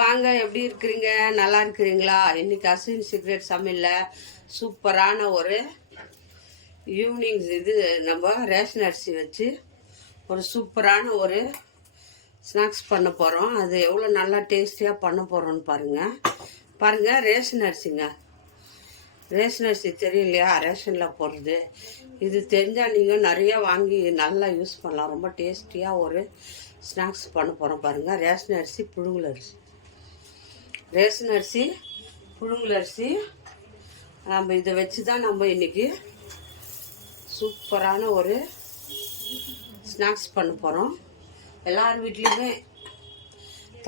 வாங்க, எப்படி இருக்கிறீங்க? நல்லா இருக்கிறீங்களா? இன்னைக்கு அஸ்வின் சீக்ரெட் சமையலில் சூப்பரான ஒரு ஈவினிங் இது நம்ம ரேஷன் அரிசி வச்சு ஒரு சூப்பரான ஒரு ஸ்நாக்ஸ் பண்ண போகிறோம். அது எவ்வளோ நல்லா டேஸ்டியாக பண்ண போகிறோன்னு பாருங்கள். ரேஷன் அரிசிங்க. ரேஷன் அரிசி தெரியும் இல்லையா? ரேஷனில் போடுறது. இது தெரிஞ்சால் நீங்கள் நிறையா வாங்கி நல்லா யூஸ் பண்ணலாம். ரொம்ப டேஸ்டியாக ஒரு ஸ்நாக்ஸ் பண்ண போகிறோம் பாருங்கள். ரேஷன் அரிசி, புழுங்கல் அரிசி. ரேஷன் அரிசி, புழுங்கல் அரிசி நம்ம இதை வச்சு தான் நம்ம இன்றைக்கி சூப்பரான ஒரு ஸ்நாக்ஸ் பண்ண போகிறோம். எல்லார் வீட்லேயுமே,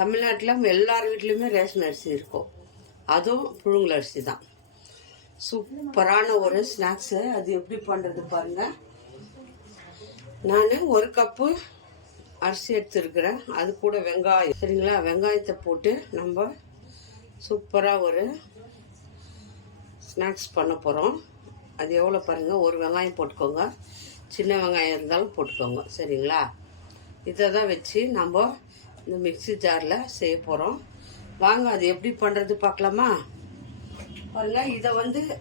தமிழ்நாட்டில் எல்லார் வீட்லேயுமே ரேஷன் அரிசி இருக்கும். அதுவும் புழுங்கல் அரிசி தான். சூப்பரான ஒரு ஸ்நாக்ஸு. அது எப்படி பண்ணுறது பாருங்கள். நான் ஒரு கப்பு அரிசி எடுத்துருக்கிறேன். அது கூட வெங்காயம், சரிங்களா? வெங்காயத்தை போட்டு நம்ம சூப்பராக ஒரு ஸ்நாக்ஸ் பண்ண போகிறோம். அது எவ்வளோ பாருங்கள். ஒரு வெங்காயம் போட்டுக்கோங்க, சின்ன வெங்காயம் இருந்தாலும் போட்டுக்கோங்க, சரிங்களா? இதை தான் வச்சு நம்ம இந்த மிக்ஸி ஜாரில் செய்ய போகிறோம். வாங்க, அது எப்படி பண்ணுறது பார்க்கலாமா? பாருங்கள், இதை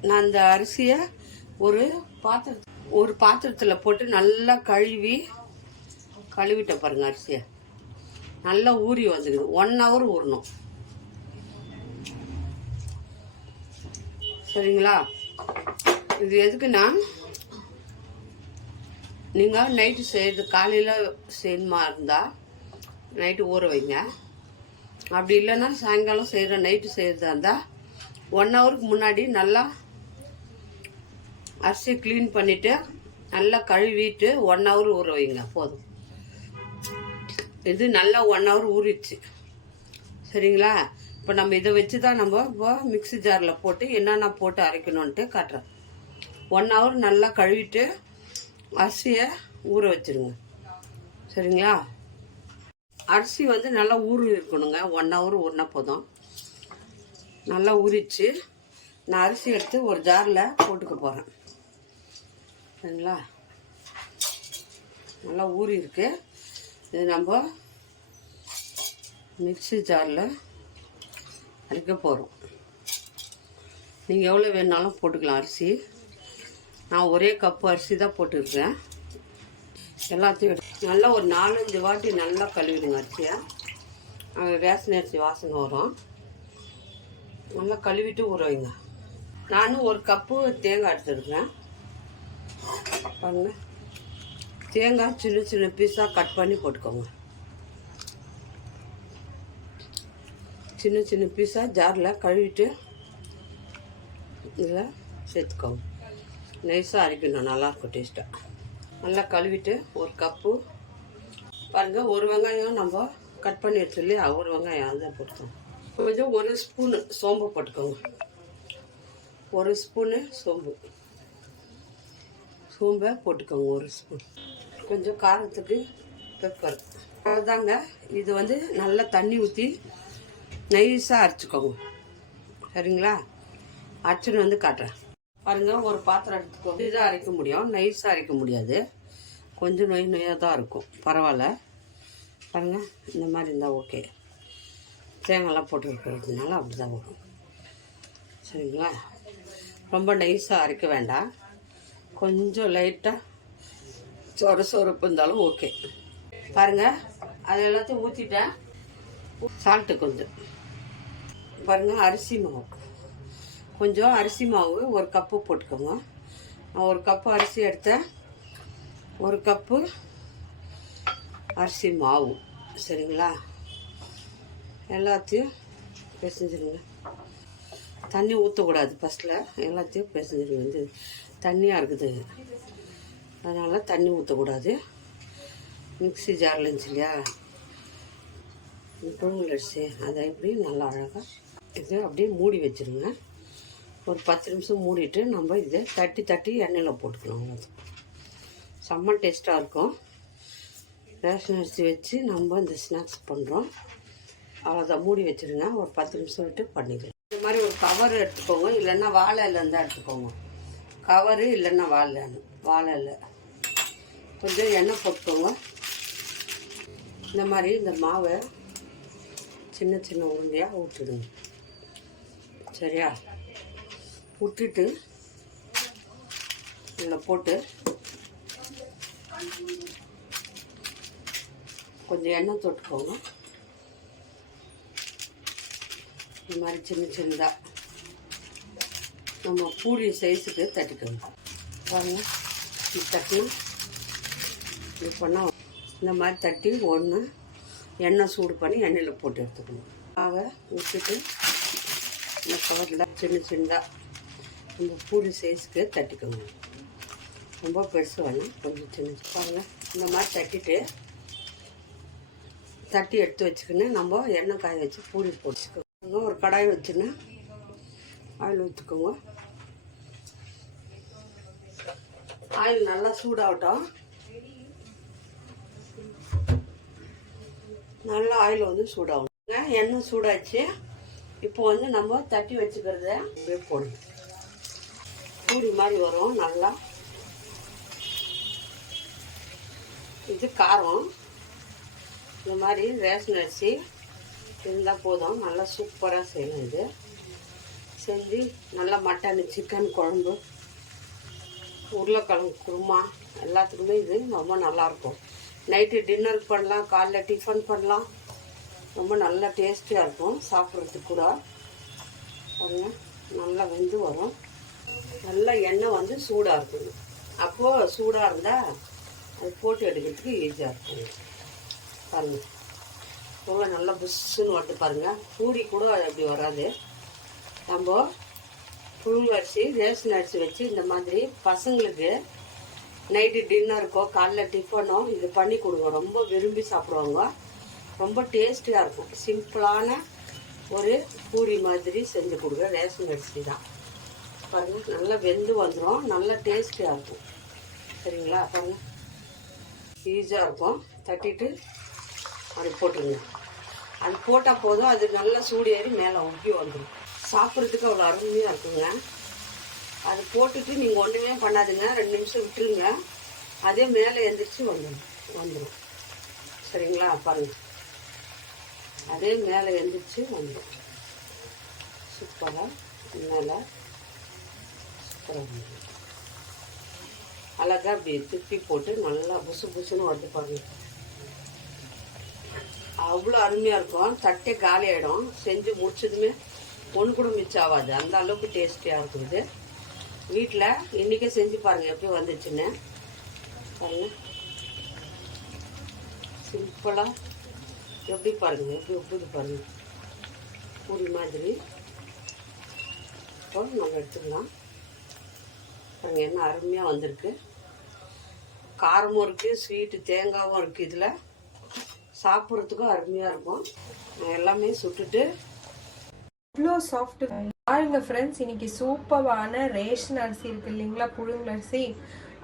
நான் இந்த அரிசியை ஒரு பாத்திரத்தில் போட்டு நல்லா கழுவிட்டேன் பாருங்கள். அரிசியை நல்லா ஊறி வந்துடுது. 1 hour ஊறணும், சரிங்களா? இது எதுக்குன்னா, நீங்கள் நைட்டு செய்கிறது, காலையில் செய்யணுமா இருந்தால் நைட்டு ஊற வைங்க. அப்படி இல்லைன்னா சாயங்காலம் செய்கிற, நைட்டு செய்கிறதா இருந்தால் 1 hourக்கு முன்னாடி நல்லா அரிசியை க்ளீன் பண்ணிவிட்டு நல்லா கழுவிட்டு 1 hour ஊற வைங்க, போதும். இது நல்லா 1 hour ஊறிடுச்சு, சரிங்களா? இப்போ நம்ம இதை வச்சு தான் நம்ம இப்போ மிக்ஸி ஜாரில் போட்டு என்னென்ன போட்டு அரைக்கணுன்ட்டு காட்டுறேன். 1 hour நல்லா கழுவிட்டு அரிசியை ஊற வச்சுருங்க, சரிங்களா? அரிசி நல்லா ஊறி இருக்கணுங்க. 1 hour ஊறினா போதும். நல்லா ஊறிச்சு. நான் அரிசி எடுத்து ஒரு ஜாரில் போட்டுக்க போகிறேன், சரிங்களா? நல்லா ஊறி இருக்கு. இது நம்ம மிக்ஸி ஜாரில் அரைக்க போகிறோம். நீங்கள் எவ்வளோ வேணாலும் போட்டுக்கலாம் அரிசி. நான் ஒரே கப்பு அரிசி தான் போட்டுருக்கேன். எல்லாத்தையும் நல்லா ஒரு 4-5 வாட்டி நல்லா கழுவிடுங்க அரிசியை. ரேஷன் அரிசி வாசனை வரும். நல்லா கழுவிட்டு ஊற வைங்க. நானும் ஒரு கப்பு தேங்காய் எடுத்துருக்கேன் பாருங்கள். தேங்காய் சின்ன சின்ன பீஸாக கட் பண்ணி போட்டுக்கோங்க. சின்ன சின்ன பீஸாக ஜாரில் கழுவிட்டு இதில் சேர்த்துக்கோங்க. நைஸாக அரைக்கணும், நல்லாயிருக்கும் டேஸ்ட்டாக. நல்லா கழுவிட்டு ஒரு கப்பு பாருங்கள். ஒரு வெங்காயம் நம்ம கட் பண்ணி வச்சுள்ளி, ஒரு வெங்காயம் அதை போட்டுக்கோங்க. கொஞ்சம் 1 ஸ்பூனு சோம்பு போட்டுக்கோங்க. 1 ஸ்பூனு சோம்பை போட்டுக்கோங்க. 1 ஸ்பூன். கொஞ்சம் காரத்துக்கு பெப்பர். அவ்வளோதாங்க. இது நல்லா தண்ணி ஊற்றி நைஸாக அரைச்சிக்கோங்க, சரிங்களா? அரைச்சின்னு காட்டுறேன் பாருங்கள். ஒரு பாத்திரம் எடுத்துக்கோங்க. இதாக அரைக்க முடியும், நைஸாக அரைக்க முடியாது. கொஞ்சம் நொய்யாக தான் இருக்கும், பரவாயில்ல. பாருங்கள், இந்த மாதிரி இருந்தால் ஓகே. தேங்காய்லாம் போட்டுருக்கிறதுனால அப்படி தான் வரும், சரிங்களா? ரொம்ப நைஸாக அரைக்க வேண்டாம். கொஞ்சம் லைட்டாக சொரப்பு இருந்தாலும் ஓகே. பாருங்கள், அது எல்லாத்தையும் ஊற்றிட்டேன். சால்ட்டு கொஞ்சம் பாருங்கள். அரிசி மாவு கொஞ்சம், அரிசி மாவு 1 கப்பு போட்டுக்கோங்க. நான் 1 கப்பு அரிசி எடுத்தேன். 1 கப்பு அரிசி மாவு, சரிங்களா? எல்லாத்தையும் பிசைஞ்சிருங்க. தண்ணி ஊற்றக்கூடாது ஃபஸ்ட்டில். எல்லாத்தையும் பிசைஞ்சிருங்க. தண்ணியாக இருக்குது, அதனால் தண்ணி ஊற்றக்கூடாது. மிக்ஸி ஜாரில் இருந்துச்சு இல்லையா புழுங்கல் அரிசி, அதை எப்படி நல்லா அழகாக இது அப்படியே மூடி வச்சுருங்க. ஒரு 10 நிமிஷம் மூடிட்டு நம்ம இதை தட்டி எண்ணெயில் போட்டுக்கலாம். செம்ம டேஸ்ட்டாக இருக்கும். ரேஷன் அரிசி வச்சு நம்ம இந்த ஸ்நாக்ஸ் பண்ணுறோம். அவ்வளோதான், மூடி வச்சுருங்க. ஒரு 10 நிமிஷம் விட்டு பண்ணிக்கலாம். இந்த மாதிரி ஒரு கவர் எடுத்துக்கோங்க, இல்லைன்னா வாழை இலை இருந்தால் எடுத்துக்கோங்க. கவரு இல்லைன்னா வாழை இலை. கொஞ்சம் எண்ணெய் போட்டுக்கோங்க. இந்த மாதிரி இந்த மாவை சின்ன சின்ன உருண்டையாக ஊற்றிடுங்க. சரியா? விட்டுட்டு இதில் போட்டு கொஞ்சம் எண்ணெய் தொட்டுக்கோங்க. இந்த மாதிரி சின்ன சின்னதாக நம்ம பூரி சைஸுக்கு தட்டிக்கோங்க. பாருங்கள், இது தட்டி இது பண்ணால் இந்த மாதிரி தட்டி ஒன்று எண்ணெய் சூடு பண்ணி எண்ணெயில் போட்டு எடுத்துக்கணும். ஆக விட்டுட்டு இந்த கவரில் சின்ன சின்னதாக நம்ம பூரி சைஸுக்கு தட்டிக்கோங்க. ரொம்ப பெருசு வேணும், கொஞ்சம் சின்ன பாருங்கள். இந்த மாதிரி தட்டி எடுத்து வச்சுக்கின்னு நம்ம எண்ணெய் காய வச்சு பூரி போட்டுக்கோங்க. ஒரு கடாய் வச்சுன்னு ஆயில் ஊற்றிக்கோங்க. ஆயில் நல்லா சூடாகட்டும். நல்லா ஆயில் வந்து சூடாகணும். எண்ணெய் சூடாச்சு. இப்போ வந்து நம்ம தட்டி வச்சுக்கிறத அப்படியே போடணும். பூரி மாதிரி வரும். நல்லா இது காரம் இந்த மாதிரி ரேஷன் அரிசி இருந்தால் போதும். நல்லா சூப்பராக செய்யணும். இது செஞ்சு நல்லா மட்டன், சிக்கன் குழம்பு, உருளைக்கிழங்கு குருமா எல்லாத்துக்குமே இது ரொம்ப நல்லாயிருக்கும். நைட்டு டின்னர் பண்ணலாம், காலைல டிஃபன் பண்ணலாம். ரொம்ப நல்லா டேஸ்டியாக இருக்கும் சாப்பிட்றதுக்கு கூட. பாருங்க, நல்லா வெந்து வரும். நல்லா எண்ணெய் வந்து சூடாக இருக்கணும். அப்போது சூடாக இருந்தால் அது போட்டு எடுக்கிறதுக்கு ஈஸியாக இருக்கும். பாருங்கள், ரொம்ப நல்லா புஷ்ஷுன்னு வந்து பாருங்கள். பூரி கூட அப்படி வராது. நம்ம புழுங்கல் அரிசி, ரேஷன் அரிசி வச்சு இந்த மாதிரி பசங்களுக்கு நைட்டு டின்னருக்கோ காலைல டிஃபனோ இது பண்ணி கொடுங்க. ரொம்ப விரும்பி சாப்பிடுவாங்க. ரொம்ப டேஸ்டியாக இருக்கும். சிம்பிளான ஒரு பூரி மாதிரி செஞ்சு கொடுங்க. ரேஷன் அரிசி தான். பாருங்கள், நல்லா வெந்து வந்துடும். நல்லா டேஸ்டியாக இருக்கும். சரிங்களா? பாருங்கள், ஈஸியாக இருக்கும். தட்டிட்டு அது போட்டுருங்க. அது போட்டால் போதும். அது நல்லா சூடு ஏறி மேலே உப்பி வந்துடும். சாப்பிட்றதுக்கு அவ்வளோ அருமையாக இருக்குங்க. அது போட்டுட்டு நீங்கள் ஒன்றுமே பண்ணாதுங்க. 2 நிமிஷம் விட்டுருங்க. அதே மேலே எழுந்திரிச்சு வந்துடும். சரிங்களா? பாருங்கள், அதே மேலே எழுந்திரிச்சு வந்துடும். சூப்பராக மேலே சூப்பராக வந்துடும். அழகாக அப்படி திருப்பி போட்டு நல்லா புசு புசுன்னு வந்து பாருங்கள். அவ்வளோ அருமையாக இருக்கும். தட்டே காலி ஆகிடும். செஞ்சு முடிச்சதுமே ஒன்று கூட மிச்சம் ஆகாது. அந்த அளவுக்கு டேஸ்டியாக இருக்கும். இது வீட்டில் இன்றைக்கே செஞ்சு பாருங்கள் எப்படி வந்துச்சுன்னு. பாருங்கள், சிம்பிளாக எப்படி பாருங்கள், எப்படி ஒப்புது பாருங்கள். பூரி மாதிரி இப்போ நம்ம எடுத்துக்கலாம். பாருங்கள், என்ன அருமையாக வந்திருக்கு. காரமும் இருக்குது, ஸ்வீட்டு தேங்காயும் இருக்குது. இதில் சாப்பிட்றதுக்கும் அருமையாக இருக்கும். எல்லாமே சுட்டுட்டு இவ்வளோ சாஃப்ட் பாருங்க ஃப்ரெண்ட்ஸ். இன்னைக்கு சூப்பரான ரேஷன் அரிசி இருக்கு இல்லைங்களா, புழுங்கல் அரிசி,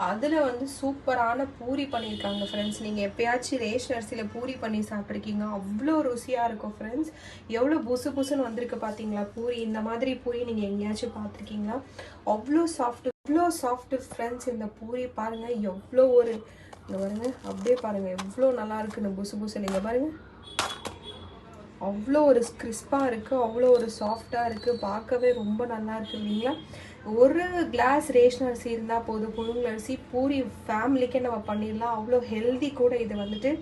அதில் வந்து சூப்பரான பூரி பண்ணியிருக்காங்க ஃப்ரெண்ட்ஸ். நீங்கள் எப்பயாச்சும் ரேஷன் அரிசியில் பூரி பண்ணி சாப்பிட்ருக்கீங்க? அவ்வளோ ருசியாக இருக்கும் ஃப்ரெண்ட்ஸ். எவ்வளோ புசு புசுன்னு வந்திருக்கு பார்த்தீங்களா பூரி. இந்த மாதிரி பூரி நீங்கள் எங்கேயாச்சும் பார்த்துருக்கீங்களா? அவ்வளோ சாஃப்ட் ஃப்ரெண்ட்ஸ். இந்த பூரி பாருங்கள், எவ்வளோ ஒரு இங்கே பாருங்கள், அப்படியே பாருங்கள் எவ்வளோ நல்லா இருக்குன்னு புசு புசு. நீங்கள் பாருங்கள், அவ்வளோ ஒரு கிறிஸ்பாக இருக்குது, அவ்வளோ ஒரு சாஃப்டாக இருக்குது. பார்க்கவே ரொம்ப நல்லா இருக்குது இல்லைங்களா? ஒரு கிளாஸ் ரேஷன் அரிசி இருந்தால் போதும். புழுங்கல் அரிசி பூரி ஃபேமிலிக்கே நம்ம பண்ணிடலாம். அவ்வளோ ஹெல்தி கூட. இது வந்துட்டு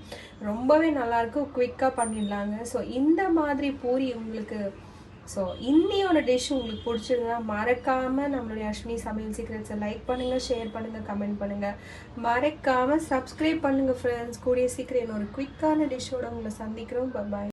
ரொம்பவே நல்லாயிருக்கு, குவிக்காக பண்ணிடலாங்க. ஸோ இந்த மாதிரி பூரி உங்களுக்கு இன்னையோட டிஷ் உங்களுக்கு பிடிச்சிருந்தா மறக்காமல் நம்மளுடைய அஸ்வினி சமையல் சீக்ரெட்ஸை லைக் பண்ணுங்கள், ஷேர் பண்ணுங்கள், கமெண்ட் பண்ணுங்கள். மறக்காமல் சப்ஸ்கிரைப் பண்ணுங்கள் ஃப்ரெண்ட்ஸ். கூடிய சீக்கிரம் ஒரு குவிக்கான டிஷ்ஷோட உங்களை சந்திக்கிறோம். பாய்.